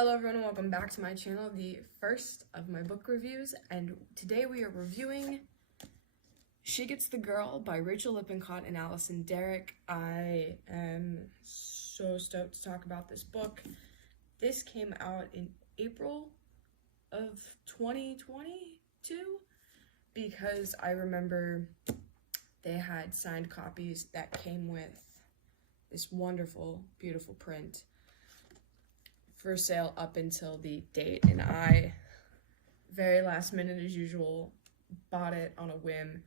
Hello everyone and welcome back to my channel, the first of my book reviews, and today we are reviewing She Gets the Girl by Rachael Lippincott and Alyson Derrick. I am so stoked to talk about this book. This came out in April of 2022 because I remember they had signed copies that came with this wonderful, beautiful print for sale up until the date, and I, very last minute as usual, bought it on a whim,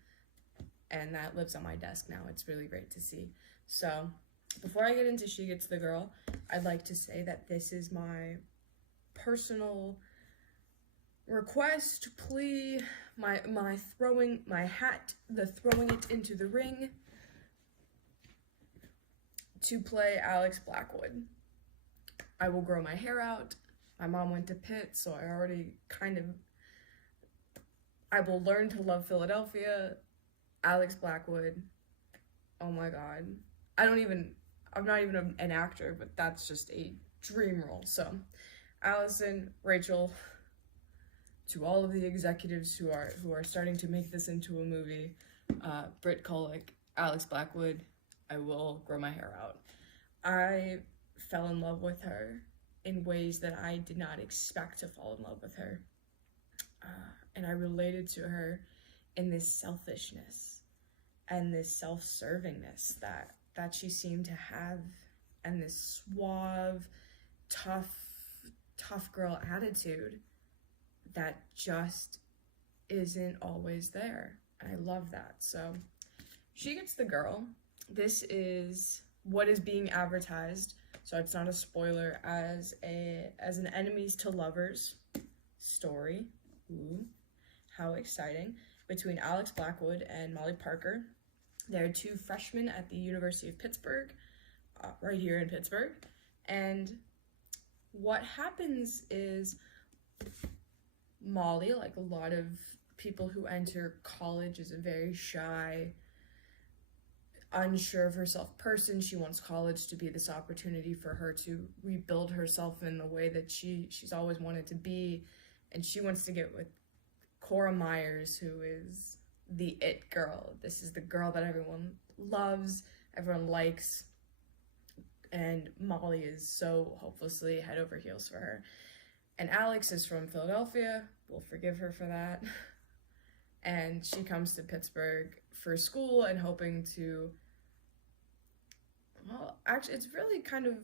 and that lives on my desk now. It's really great to see. So before I get into She Gets the Girl, I'd like to say that this is my personal request, plea, my throwing my hat, the throwing it into the ring to play Alex Blackwood. I will grow my hair out. My mom went to Pitt, so I already I will learn to love Philadelphia. Alex Blackwood, oh my god. I'm not even an actor, but that's just a dream role. So, Alyson, Rachael, to all of the executives who are starting to make this into a movie, Britt Kolick, Alex Blackwood, I will grow my hair out. I fell in love with her in ways that I did not expect to fall in love with her. And I related to her in this selfishness and this self-servingness that she seemed to have, and this suave, tough girl attitude that just isn't always there. And I love that. So, She Gets the Girl. This is what is being advertised, so it's not a spoiler, as an enemies to lovers story. Ooh, how exciting. Between Alex Blackwood and Molly Parker. They're two freshmen at the University of Pittsburgh, right here in Pittsburgh. And what happens is Molly, like a lot of people who enter college, is a very shy, unsure of herself person. She wants college to be this opportunity for her to rebuild herself in the way that she's always wanted to be, and she wants to get with Cora Myers, who is the it girl. This is the girl that everyone loves, everyone likes, and Molly is so hopelessly head over heels for her. And Alex is from Philadelphia. We'll forgive her for that. And she comes to Pittsburgh for school and hoping to, well, actually, it's really kind of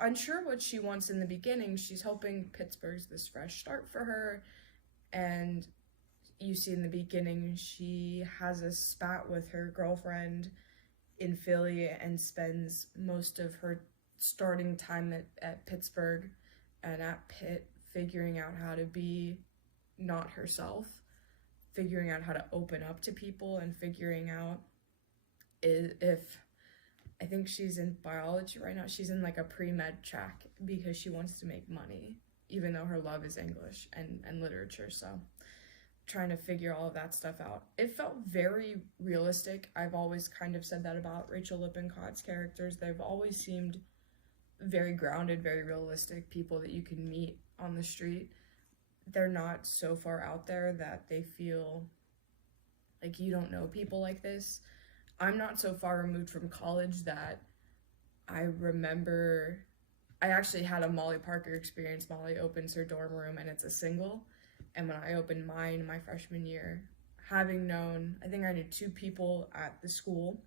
unsure what she wants in the beginning. She's hoping Pittsburgh's this fresh start for her. And you see in the beginning, she has a spat with her girlfriend in Philly and spends most of her starting time at Pittsburgh and at Pitt figuring out how to be not herself, figuring out how to open up to people, and figuring out if, I think she's in biology right now, she's in like a pre-med track because she wants to make money, even though her love is English and literature. So trying to figure all of that stuff out. It felt very realistic. I've always kind of said that about Rachael Lippincott's characters. They've always seemed very grounded, very realistic, people that you can meet on the street. They're not so far out there that they feel like you don't know people like this. I'm not so far removed from college that I remember, I actually had a Molly Parker experience. Molly opens her dorm room and it's a single. And when I opened mine my freshman year, having known, I think I knew 2 people at the school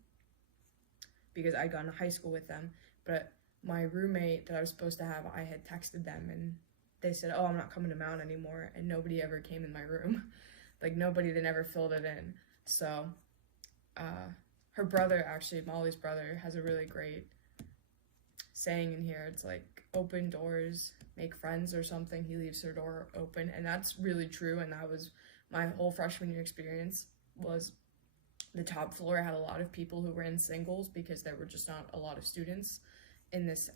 because I'd gone to high school with them, but my roommate that I was supposed to have, I had texted them and they said, oh, I'm not coming to Mount anymore, and nobody ever came in my room. Like nobody, they never filled it in. So her brother, actually, Molly's brother, has a really great saying in here. It's like, open doors make friends or something. He leaves her door open, and that's really true. And that was my whole freshman year experience. Was the top floor had a lot of people who were in singles because there were just not a lot of students in this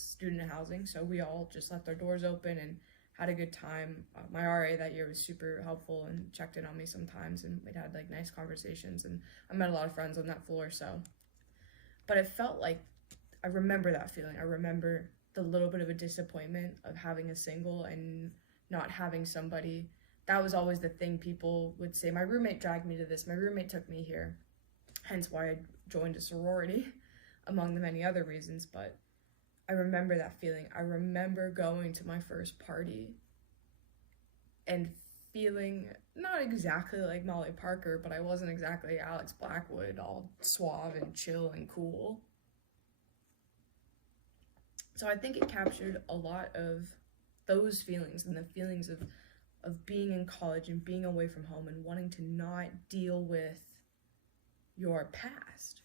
student housing. So we all just left our doors open and had a good time. My RA that year was super helpful and checked in on me sometimes, and we'd had like nice conversations, and I met a lot of friends on that floor. So, but it felt like, I remember that feeling. I remember the little bit of a disappointment of having a single and not having somebody. That was always the thing people would say. My roommate dragged me to this. My roommate took me here, hence why I joined a sorority, among the many other reasons. But I remember that feeling. I remember going to my first party and feeling not exactly like Molly Parker, but I wasn't exactly Alex Blackwood, all suave and chill and cool. So I think it captured a lot of those feelings, and the feelings of being in college and being away from home and wanting to not deal with your past.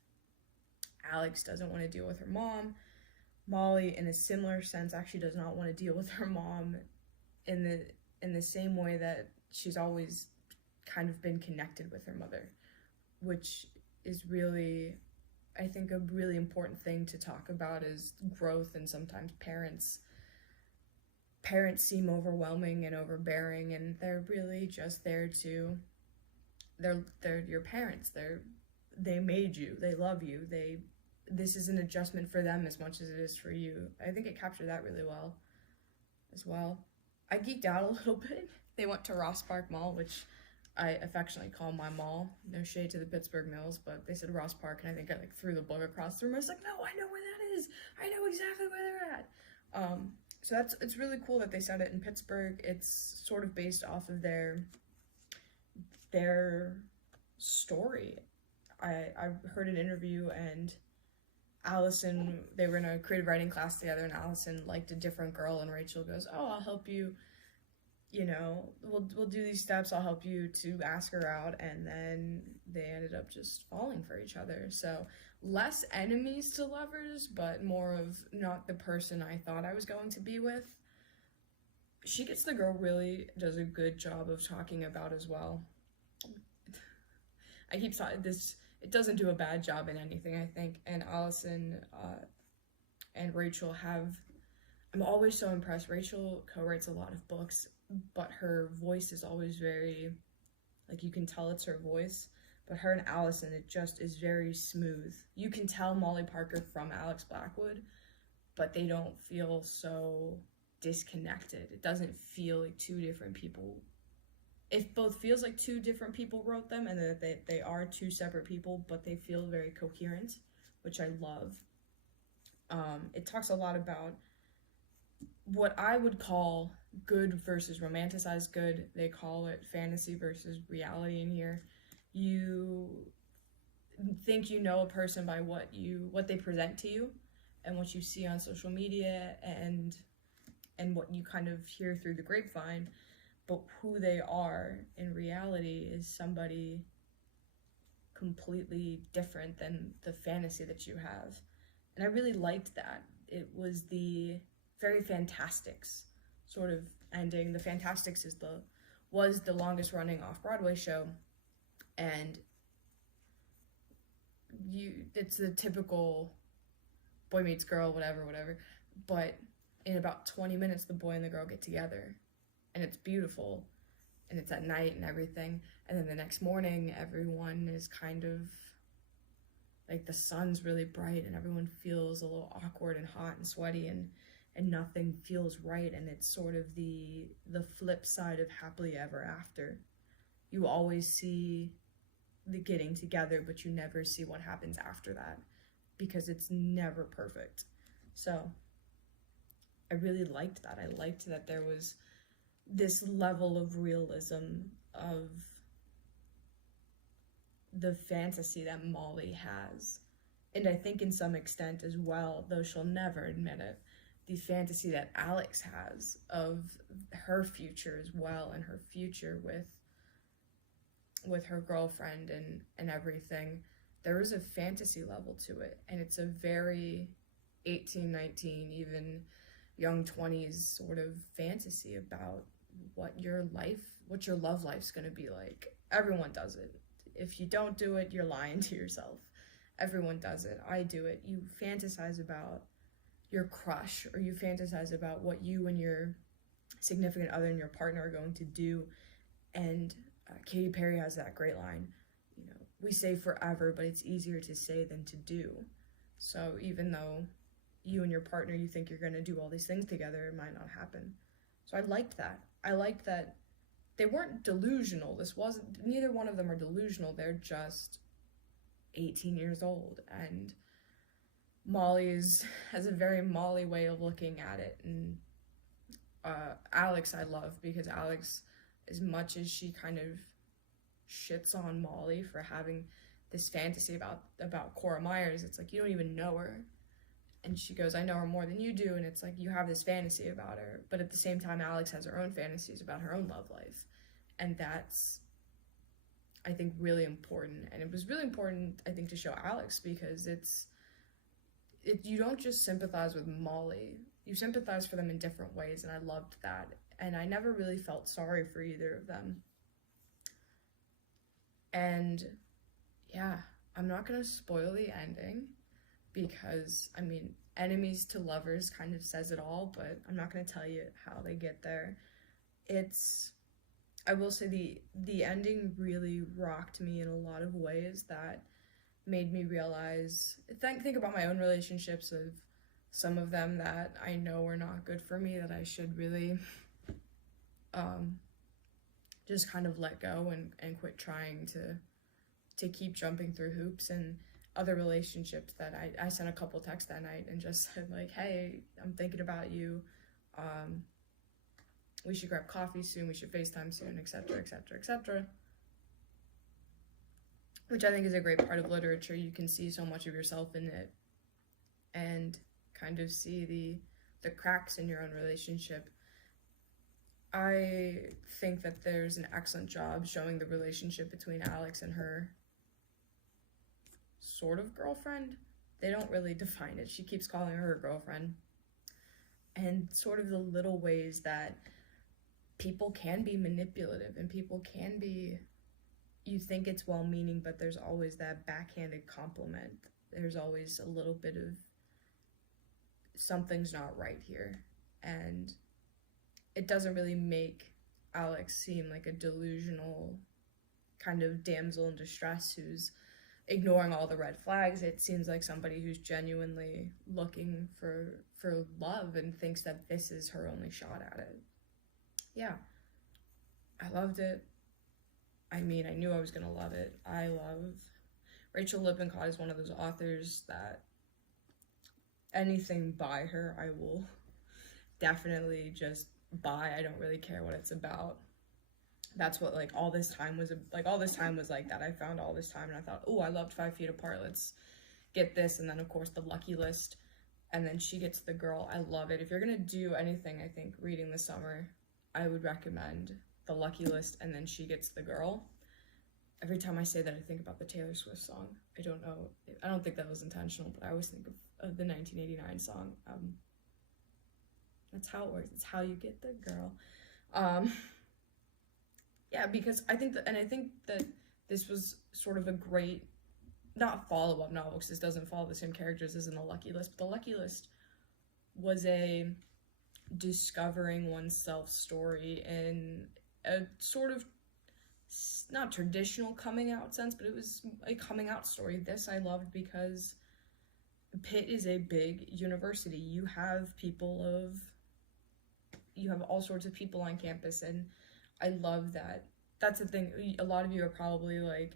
Alex doesn't want to deal with her mom. Molly, in a similar sense, actually does not want to deal with her mom in the same way that she's always kind of been connected with her mother, which is really, I think, a really important thing to talk about is growth. And sometimes parents seem overwhelming and overbearing, and they're really just there to, they're your parents. They made you, they love you, this is an adjustment for them as much as it is for you. I think it captured that really well as well. I geeked out a little bit. They went to Ross Park Mall, which I affectionately call my mall. No shade to the Pittsburgh Mills, but they said Ross Park, and I think I threw the book across the room. I was like, no, I know where that is. I know exactly where they're at. So it's really cool that they said it in Pittsburgh. It's sort of based off of their story. I heard an interview, and Alyson, they were in a creative writing class together, and Alyson liked a different girl, and Rachael goes, oh, I'll help you, we'll do these steps, I'll help you to ask her out, and then they ended up just falling for each other. So less enemies to lovers, but more of not the person I thought I was going to be with. She Gets the Girl really does a good job of talking about as well. I keep talking this. It doesn't do a bad job in anything, I think. And Alyson and Rachael I'm always so impressed. Rachael co-writes a lot of books, but her voice is always very, like, you can tell it's her voice. But her and Alyson, it just is very smooth. You can tell Molly Parker from Alex Blackwood, but they don't feel so disconnected. It doesn't feel like two different people. It both feels like two different people wrote them, and that they are two separate people, but they feel very coherent, which I love. It talks a lot about what I would call good versus romanticized good. They call it fantasy versus reality in here. You think you know a person by what they present to you and what you see on social media and what you kind of hear through the grapevine. But who they are in reality is somebody completely different than the fantasy that you have. And I really liked that. It was the very Fantastics sort of ending. The Fantastics was the longest running off-Broadway show. And it's the typical boy meets girl, whatever. But in about 20 minutes, the boy and the girl get together. And it's beautiful, and it's at night and everything, and then the next morning everyone is kind of like, the sun's really bright and everyone feels a little awkward and hot and sweaty, and nothing feels right, and it's sort of the flip side of happily ever after. You always see the getting together, but you never see what happens after that, because it's never perfect. So I really liked that. I liked that there was this level of realism of the fantasy that Molly has. And I think in some extent as well, though she'll never admit it, the fantasy that Alex has of her future as well, and her future with her girlfriend and everything. There is a fantasy level to it, and it's a very 18, 19, even young 20s sort of fantasy about what your love life's gonna be like. Everyone does it. If you don't do it, you're lying to yourself. Everyone does it. I do it. You fantasize about your crush, or you fantasize about what you and your significant other and your partner are going to do. And Katy Perry has that great line, we say forever, but it's easier to say than to do. So even though you and your partner, you think you're going to do all these things together, it might not happen. So I liked that. I liked that they weren't delusional. Neither one of them are delusional. They're just 18 years old, and Molly has a very Molly way of looking at it. And Alex I love, because Alex, as much as she kind of shits on Molly for having this fantasy about Cora Myers, it's like, you don't even know her. And she goes, I know her more than you do. And it's like, you have this fantasy about her. But at the same time, Alex has her own fantasies about her own love life. And that's, I think, really important. And it was really important, I think, to show Alex, because you don't just sympathize with Molly. You sympathize for them in different ways, and I loved that. And I never really felt sorry for either of them. And yeah, I'm not going to spoil the ending, because, I mean, enemies to lovers kind of says it all, but I'm not going to tell you how they get there. I will say the ending really rocked me in a lot of ways that made me realize, think about my own relationships, of some of them that I know are not good for me, that I should really just kind of let go and quit trying to keep jumping through hoops. And other relationships that I sent a couple texts that night and just said, like, hey, I'm thinking about you, we should grab coffee soon, we should FaceTime soon, etc., etc., etc. Which I think is a great part of literature. You can see so much of yourself in it, and kind of see the cracks in your own relationship. I think that there's an excellent job showing the relationship between Alex and her sort of girlfriend. They don't really define it. She keeps calling her girlfriend. And sort of the little ways that people can be manipulative, and people can be, you think it's well-meaning, but there's always that backhanded compliment. There's always a little bit of something's not right here. And it doesn't really make Alex seem like a delusional kind of damsel in distress who's ignoring all the red flags. It seems like somebody who's genuinely looking for love and thinks that this is her only shot at it. Yeah, I loved it. I mean, I knew I was gonna love it. Rachael Lippincott is one of those authors that anything by her I will definitely just buy. I don't really care what it's about. That's what all this time was like that. I found All This Time and I thought, oh, I loved 5 Feet Apart, let's get this. And then of course The Lucky List, and then She Gets the Girl. I love it. If you're gonna do anything, I think, reading this summer, I would recommend The Lucky List and then She Gets the Girl. Every time I say that, I think about the Taylor Swift song. I don't think that was intentional, but I always think of the 1989 song. That's how it works. It's how you get the girl. Yeah, because I think that this was sort of a great, not follow-up novel, because this doesn't follow the same characters as in The Lucky List, but The Lucky List was a discovering oneself story in a sort of not traditional coming out sense, but it was a coming out story. This I loved because Pitt is a big university. You have all sorts of people on campus, and I love that. That's the thing. A lot of you are probably like,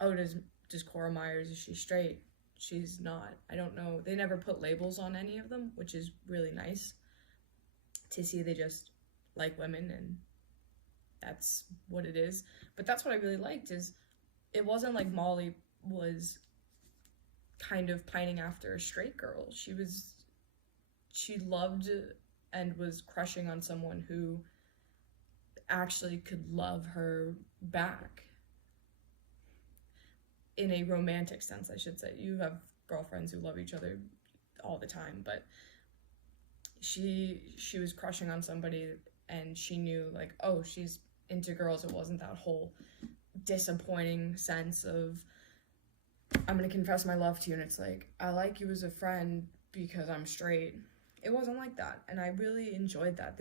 oh, does Cora Myers, is she straight? She's not. I don't know. They never put labels on any of them, which is really nice to see. They just like women, and that's what it is. But that's what I really liked, is it wasn't like Molly was kind of pining after a straight girl. She loved and was crushing on someone who actually could love her back. In a romantic sense, I should say. You have girlfriends who love each other all the time, but she was crushing on somebody, and she knew, like, oh, she's into girls. It wasn't that whole disappointing sense of, I'm gonna confess my love to you, and it's like, I like you as a friend because I'm straight. It wasn't like that, and I really enjoyed that.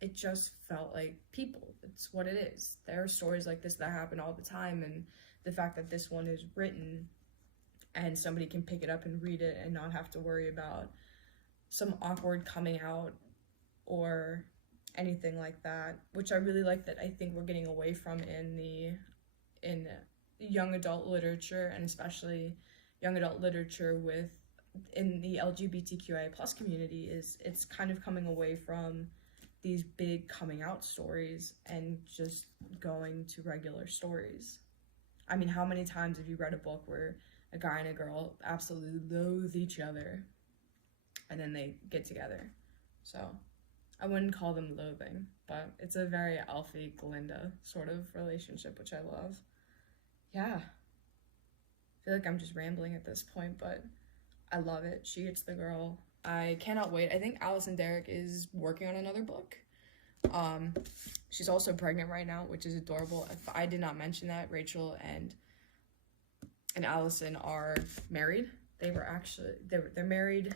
It just felt like people. It's what it is. There are stories like this that happen all the time, and the fact that this one is written and somebody can pick it up and read it and not have to worry about some awkward coming out or anything like that, which I really like that I think we're getting away from in young adult literature, and especially young adult literature in the LGBTQIA plus community. Is it's kind of coming away from these big coming out stories and just going to regular stories. I mean, how many times have you read a book where a guy and a girl absolutely loathe each other and then they get together? So I wouldn't call them loathing, but it's a very Alfie Glinda sort of relationship, which I love. Yeah. I feel like I'm just rambling at this point, but I love it. She gets the girl. I cannot wait. I think Alyson Derrick is working on another book. She's also pregnant right now, which is adorable. If I did not mention that, Rachael and Alyson are married. They're married.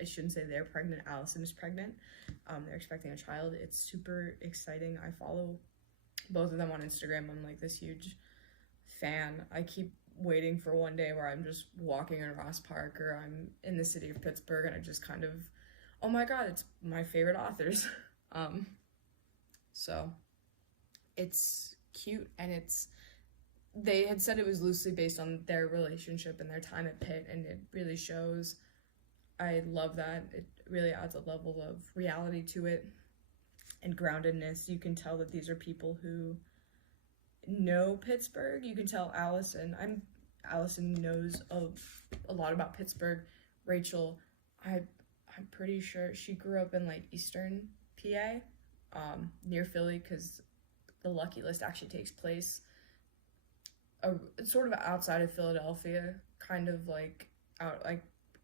I shouldn't say they're pregnant. Alyson is pregnant. They're expecting a child. It's super exciting. I follow both of them on Instagram. I'm like this huge fan. I keep waiting for one day where I'm just walking in Ross Park or I'm in the city of Pittsburgh and I just kind of, oh my god, it's my favorite authors. So it's cute, and they had said it was loosely based on their relationship and their time at Pitt, and it really shows. I love that. It really adds a level of reality to it and groundedness. You can tell that these are people who know Pittsburgh. You can tell Alyson knows a lot about Pittsburgh. Rachael, I'm pretty sure she grew up in like Eastern PA, near Philly, because the Lucky List actually takes place sort of outside of Philadelphia, kind of like out like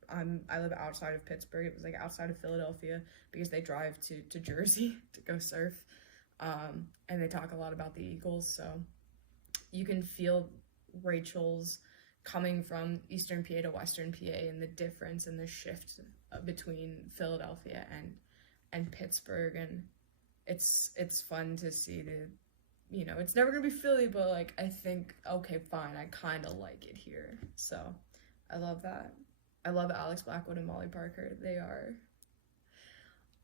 I live outside of Pittsburgh. It was like outside of Philadelphia because they drive to Jersey to go surf, and they talk a lot about the Eagles. So you can feel Rachel's coming from Eastern PA to Western PA and the difference and the shift between Philadelphia and Pittsburgh, and it's fun to see it's never gonna be Philly, but like I think, okay, fine, I kind of like it here. So I love that. I love Alex Blackwood and Molly Parker. They are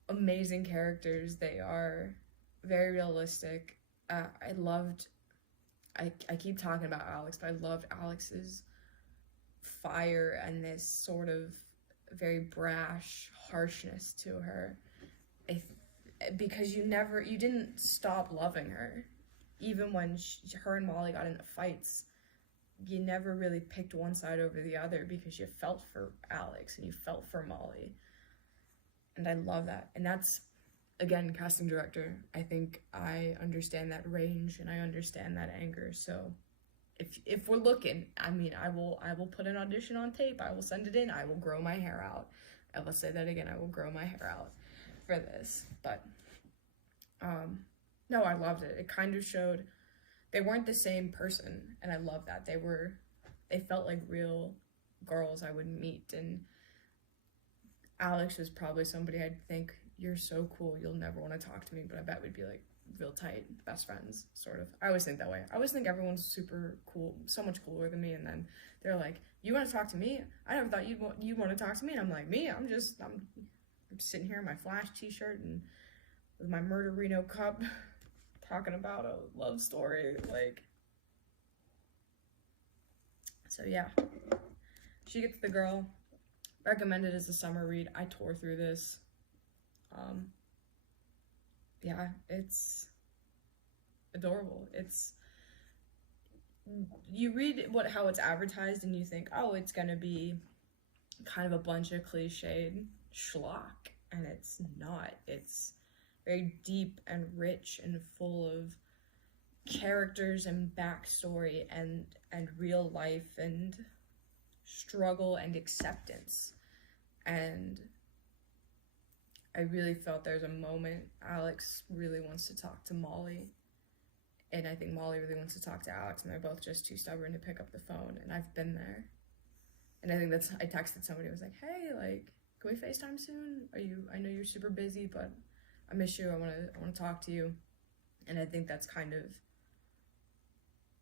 amazing characters. They are very realistic. I keep talking about Alex, but I loved Alex's fire and this sort of very brash harshness to her. Because you didn't stop loving her. Even when her and Molly got into fights, you never really picked one side over the other because you felt for Alex and you felt for Molly. And I love that. And that's, again, casting director. I think I understand that range and I understand that anger. So if we're looking, I mean, I will put an audition on tape. I will send it in. I will grow my hair out. I will say that again. I will grow my hair out for this. But no, I loved it. It kind of showed they weren't the same person, and I love that. They felt like real girls I would meet, and Alex was probably somebody I'd think, you're so cool, you'll never want to talk to me, but I bet we'd be like real tight best friends, sort of. I always think that way. I always think everyone's super cool, so much cooler than me, and then they're like, you want to talk to me? I never thought you'd want to talk to me. And I'm like, me? I'm sitting here in my Flash t-shirt and with my Murderino cup talking about a love story, like. So yeah, She Gets the Girl, recommended as a summer read. I tore through this. Yeah, it's adorable. You read how it's advertised and you think, oh, it's gonna be kind of a bunch of cliched schlock, and it's not. It's very deep and rich and full of characters and backstory and real life and struggle and acceptance. And I really felt there's a moment Alex really wants to talk to Molly, and I think Molly really wants to talk to Alex, and they're both just too stubborn to pick up the phone, and I've been there. And I think I texted somebody, I was like, hey, like, can we FaceTime soon? I know you're super busy, but I miss you, I wanna talk to you. And I think that's kind of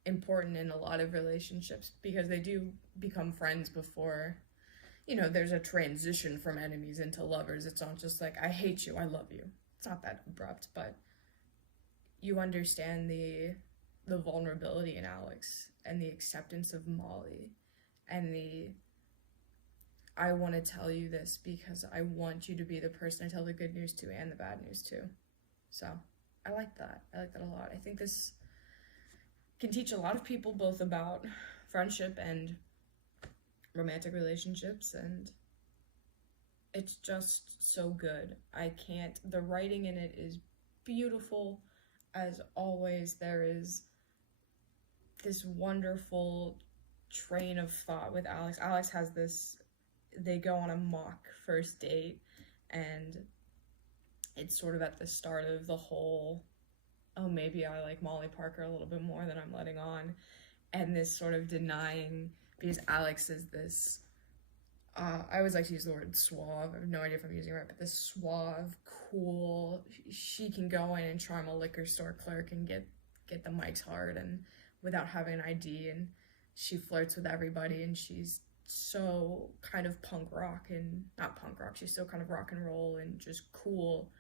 important in a lot of relationships, because they do become friends before, you know, there's a transition from enemies into lovers. It's not just like, I hate you, I love you. It's not that abrupt, but you understand the vulnerability in Alex and the acceptance of Molly and the, I want to tell you this because I want you to be the person I tell the good news to and the bad news to. So I like that. I like that a lot. I think this can teach a lot of people both about friendship and romantic relationships, and it's just so good. The writing in it is beautiful as always. There is this wonderful train of thought with Alex. Alex has this, they go on a mock first date, and it's sort of at the start of the whole, oh, maybe I like Molly Parker a little bit more than I'm letting on, and this sort of denying, because Alex is this, I always like to use the word suave, I have no idea if I'm using it right, but this suave, cool, she can go in and charm a liquor store clerk and get the mics hard and without having an ID, and she flirts with everybody, and she's so kind of punk rock, and not punk rock, she's so kind of rock and roll and just cool,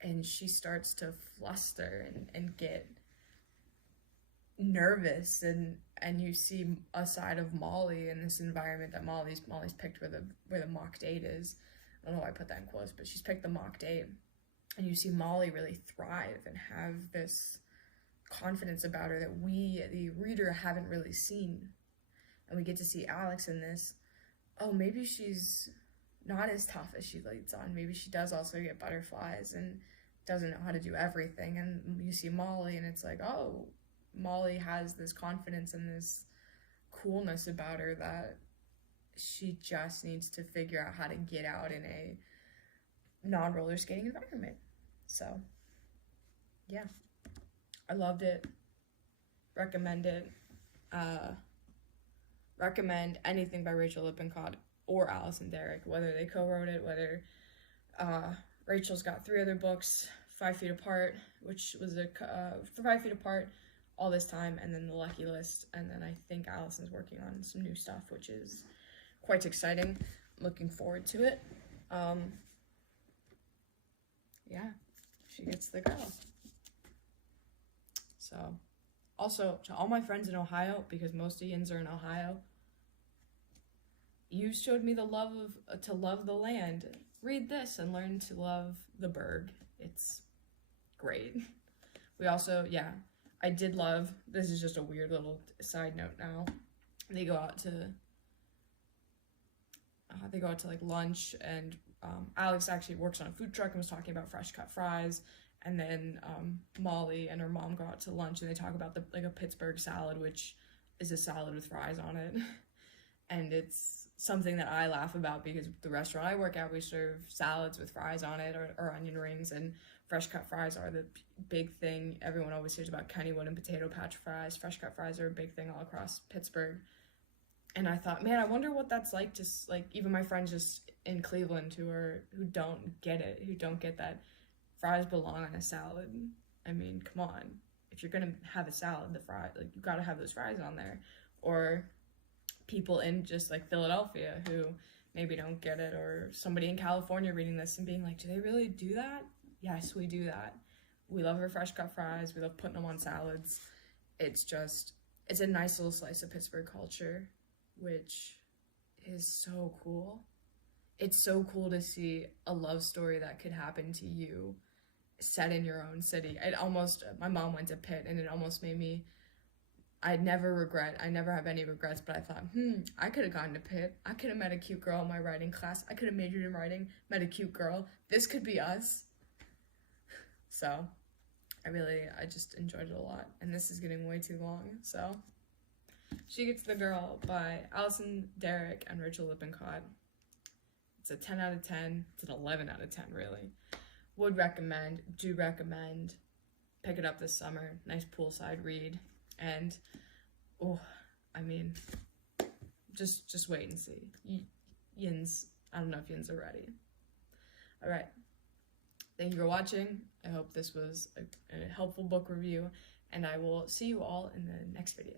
and she starts to fluster and get nervous, and you see a side of Molly in this environment that Molly's picked where the mock date is. I don't know why I put that in quotes, but she's picked the mock date, and you see Molly really thrive and have this confidence about her that we, the reader, haven't really seen. And we get to see Alex in this, oh, maybe she's not as tough as she leads on. Maybe she does also get butterflies and doesn't know how to do everything. And you see Molly, and it's like, oh, Molly has this confidence and this coolness about her that she just needs to figure out how to get out in a non-roller skating environment. So, yeah. I loved it. Recommend it. Recommend anything by Rachael Lippincott or Alyson Derrick, whether they co-wrote it, whether Rachel's got 3 other books, 5 Feet Apart, which was 5 Feet Apart, All This Time, and then The Lucky List, and then I think Alyson's working on some new stuff, which is quite exciting. Looking forward to it. Yeah, she gets the girl. So, also, to all my friends in Ohio, because most of yins are in Ohio, you showed me the love to love the land. Read this and learn to love the burg. It's great. We also, yeah, I did love, this is just a weird little side note now, they go out to like lunch, and Alex actually works on a food truck and was talking about fresh cut fries. And then Molly and her mom go out to lunch, and they talk about a Pittsburgh salad, which is a salad with fries on it. And it's something that I laugh about because the restaurant I work at, we serve salads with fries on it, or onion rings, and fresh cut fries are the big thing. Everyone always hears about Kennywood and potato patch fries. Fresh cut fries are a big thing all across Pittsburgh. And I thought, man, I wonder what that's like, just like even my friends just in Cleveland who don't get it, who don't get that fries belong on a salad. I mean, come on. If you're gonna have a salad, you gotta have those fries on there. Or people in just like Philadelphia who maybe don't get it, or somebody in California reading this and being like, do they really do that? Yes, we do that. We love our fresh cut fries. We love putting them on salads. It's a nice little slice of Pittsburgh culture, which is so cool. It's so cool to see a love story that could happen to you set in your own city. My mom went to Pitt, and it almost made me, I never have any regrets, but I thought, I could have gone to Pitt. I could have met a cute girl in my writing class. I could have majored in writing, met a cute girl. This could be us. So, I just enjoyed it a lot, and this is getting way too long, so. She Gets the Girl by Alyson Derrick and Rachael Lippincott. It's a 10 out of 10. It's an 11 out of 10, really. Would recommend, do recommend. Pick it up this summer. Nice poolside read. And, just wait and see. Yins, I don't know if yins are ready. All right. Thank you for watching. I hope this was a helpful book review. and I will see you all in the next video.